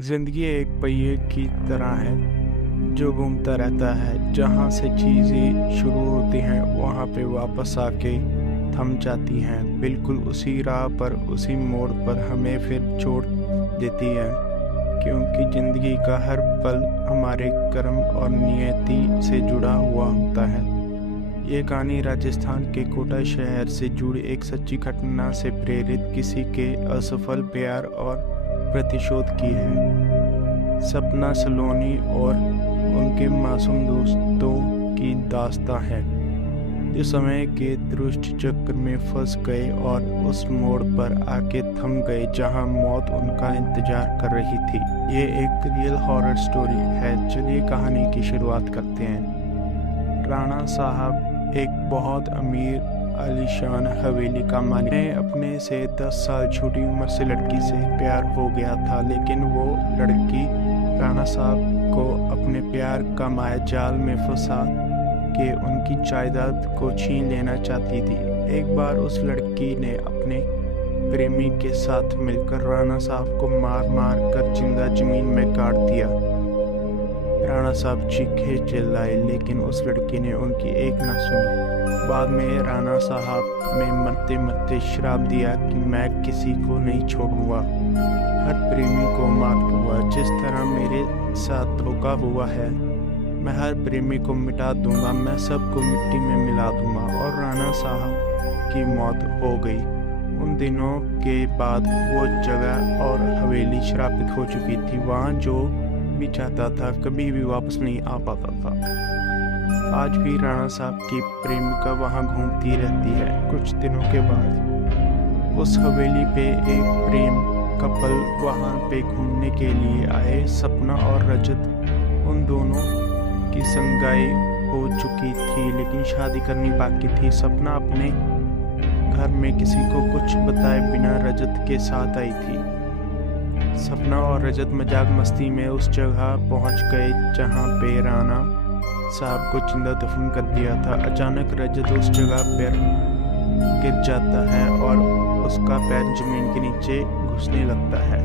जिंदगी एक पहिए की तरह है जो घूमता रहता है। जहाँ से चीज़ें शुरू होती हैं वहाँ पे वापस आके थम जाती हैं। बिल्कुल उसी राह पर, उसी मोड़ पर हमें फिर छोड़ देती है, क्योंकि ज़िंदगी का हर पल हमारे कर्म और नियति से जुड़ा हुआ होता है। ये कहानी राजस्थान के कोटा शहर से जुड़ी एक सच्ची घटना से प्रेरित किसी के असफल प्यार और प्रतिशोध की है। सपना सलोनी और उनके मासूम दोस्तों की दास्तां है, जो समय के दुष्ट चक्र में फंस गए और उस मोड़ पर आके थम गए जहां मौत उनका इंतजार कर रही थी। ये एक रियल हॉरर स्टोरी है। चलिए कहानी की शुरुआत करते हैं। राणा साहब एक बहुत अमीर आलीशान हवेली का मालिक है। अपने से 10 साल छोटी उम्र से लड़की से प्यार हो गया था, लेकिन वो लड़की राणा साहब को अपने प्यार का माया जाल में फंसा के उनकी जायदाद को छीन लेना चाहती थी। एक बार उस लड़की ने अपने प्रेमी के साथ मिलकर राणा साहब को मार मार कर जिंदा जमीन में गाड़ दिया। राणा साहब चीखे चिल्लाए, लेकिन उस लड़की ने उनकी एक न सुनी। बाद में राणा साहब ने मरते मरते श्राप दिया कि मैं किसी को नहीं छोड़ूंगा, हर प्रेमी को मार दूंगा। जिस तरह मेरे साथ धोखा हुआ है, मैं हर प्रेमी को मिटा दूंगा, मैं सबको मिट्टी में मिला दूंगा। और राणा साहब की मौत हो गई। उन दिनों के बाद वो जगह और हवेली श्रापित हो चुकी थी। वहाँ जो भी चाहता था कभी भी वापस नहीं आ पाता था। आज भी राणा साहब की प्रेमिका वहां घूमती रहती है। कुछ दिनों के बाद उस हवेली पे एक प्रेम कपल वहां पे घूमने के लिए आए। सपना और रजत, उन दोनों की संगाई हो चुकी थी, लेकिन शादी करनी बाकी थी। सपना अपने घर में किसी को कुछ बताए बिना रजत के साथ आई थी। सपना और रजत मजाक मस्ती में उस जगह पहुंच गए जहां पे राणा साहब को जिंदा दफन कर दिया था। अचानक रजत उस जगह पर गिर जाता है और उसका पैर जमीन के नीचे घुसने लगता है।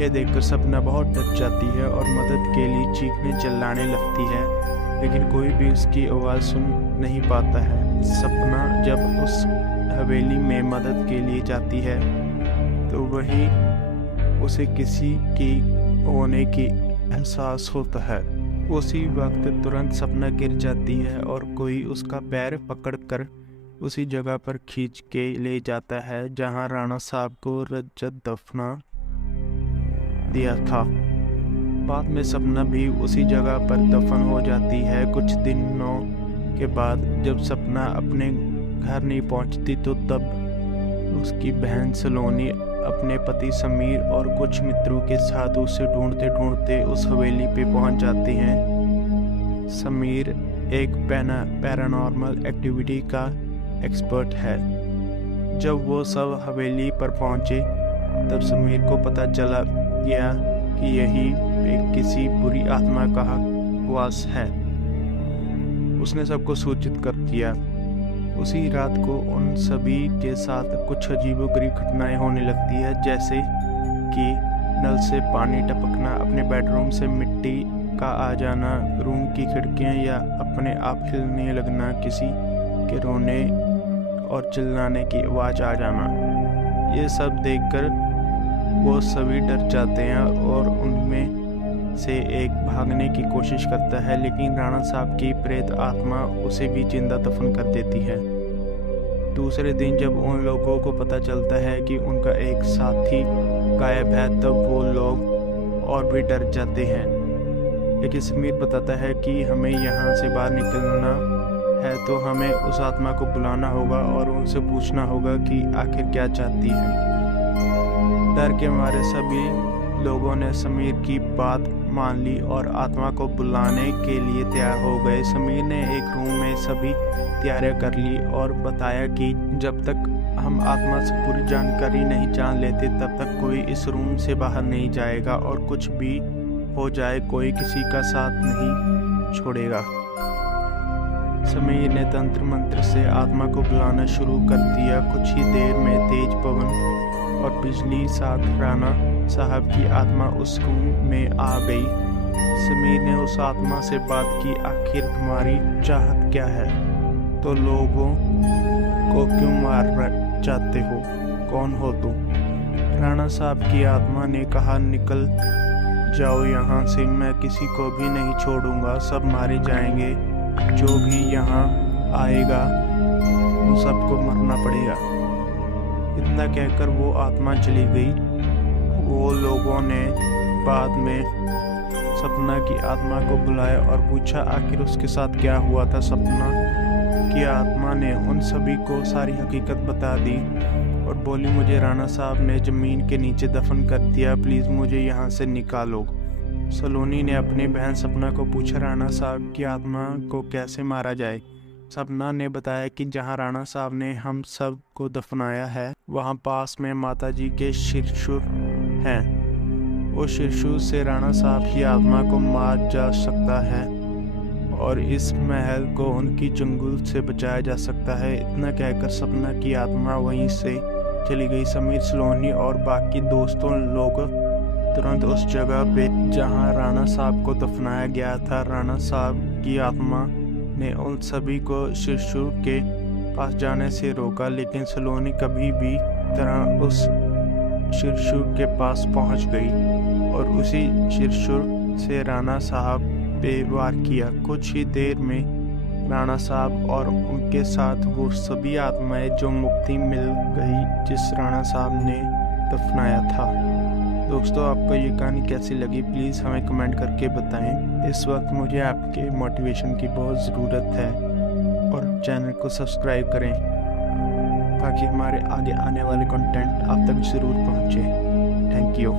यह देखकर सपना बहुत डर जाती है और मदद के लिए चीखने चिल्लाने लगती है, लेकिन कोई भी उसकी आवाज़ सुन नहीं पाता है। सपना जब उस हवेली में मदद के लिए जाती है तो वही उसे किसी की होने की एहसास होता है। उसी वक्त तुरंत सपना गिर जाती है और कोई उसका पैर पकड़कर उसी जगह पर खींच के ले जाता है जहां राणा साहब को रजत दफना दिया था। बाद में सपना भी उसी जगह पर दफन हो जाती है। कुछ दिनों के बाद जब सपना अपने घर नहीं पहुंचती तो तब उसकी बहन सलोनी अपने पति समीर और कुछ मित्रों के साथ उसे ढूंढते ढूंढते उस हवेली पे पहुंच जाते हैं। समीर एक पैरानॉर्मल एक्टिविटी का एक्सपर्ट है। जब वो सब हवेली पर पहुंचे तब समीर को पता चला गया कि यही एक किसी बुरी आत्मा का वास है। उसने सबको सूचित कर दिया। उसी रात को उन सभी के साथ कुछ अजीबोगरीब घटनाएं होने लगती है, जैसे कि नल से पानी टपकना, अपने बेडरूम से मिट्टी का आ जाना, रूम की खिड़कियां या अपने आप हिलने लगना, किसी के रोने और चिल्लाने की आवाज़ आ जाना। ये सब देखकर वो सभी डर जाते हैं और उनमें से एक भागने की कोशिश करता है, लेकिन राणा साहब की प्रेत आत्मा उसे भी जिंदा दफन कर देती है। दूसरे दिन जब उन लोगों को पता चलता है कि उनका एक साथी गायब है, तब वो लोग और भी डर जाते हैं। लेकिन समीर बताता है कि हमें यहाँ से बाहर निकलना है तो हमें उस आत्मा को बुलाना होगा और उनसे पूछना होगा कि आखिर क्या चाहती है। डर के मारे सभी लोगों ने समीर की बात मान ली और आत्मा को बुलाने के लिए तैयार हो गए। समीर ने एक रूम में सभी तैयारियां कर ली और बताया कि जब तक हम आत्मा से पूरी जानकारी नहीं जान लेते तब तक कोई इस रूम से बाहर नहीं जाएगा और कुछ भी हो जाए कोई किसी का साथ नहीं छोड़ेगा। समीर ने तंत्र मंत्र से आत्मा को बुलाना शुरू कर दिया। कुछ ही देर में तेज पवन और बिजली साथ राणा साहब की आत्मा उस रूम में आ गई। समीर ने उस आत्मा से बात की, आखिर तुम्हारी चाहत क्या है? तो लोगों को क्यों मारना चाहते हो? कौन हो तुम? राणा साहब की आत्मा ने कहा, निकल जाओ यहाँ से, मैं किसी को भी नहीं छोड़ूंगा, सब मारे जाएंगे, जो भी यहाँ आएगा उन सबको मरना पड़ेगा। इतना कहकर वो आत्मा चली गई। वो लोगों ने बाद में सपना की आत्मा को बुलाया और पूछा आखिर उसके साथ क्या हुआ था। सपना की आत्मा ने उन सभी को सारी हकीकत बता दी और बोली, मुझे राणा साहब ने ज़मीन के नीचे दफन कर दिया, प्लीज़ मुझे यहाँ से निकालो। सलोनी ने अपनी बहन सपना को पूछा, राणा साहब की आत्मा को कैसे मारा जाए? सपना ने बताया कि जहाँ राणा साहब ने हम सब को दफनाया है वहाँ पास में माता जी के शिरशुर हैं। उस शिरशुर से राणा साहब की आत्मा को मार जा सकता है और इस महल को उनकी चंगुल से बचाया जा सकता है। इतना कहकर सपना की आत्मा वहीं से चली गई। समीर, सलोनी और बाकी दोस्तों लोग तुरंत उस जगह पे जहां राणा साहब को दफनाया गया था। राणा साहब की आत्मा ने उन सभी को शिरशुर के पास जाने से रोका, लेकिन सलोनी कभी भी तरह उस शिरशुर के पास पहुंच गई और उसी शिरशुर से राणा साहब पे वार किया। कुछ ही देर में राणा साहब और उनके साथ वो सभी आत्माएं जो मुक्ति मिल गई जिस राणा साहब ने दफनाया था। दोस्तों, आपको ये कहानी कैसी लगी प्लीज़ हमें कमेंट करके बताएं। इस वक्त मुझे आपके मोटिवेशन की बहुत ज़रूरत है और चैनल को सब्सक्राइब करें ताकि हमारे आगे आने वाले कंटेंट आप तक ज़रूर पहुँचे। Thank you.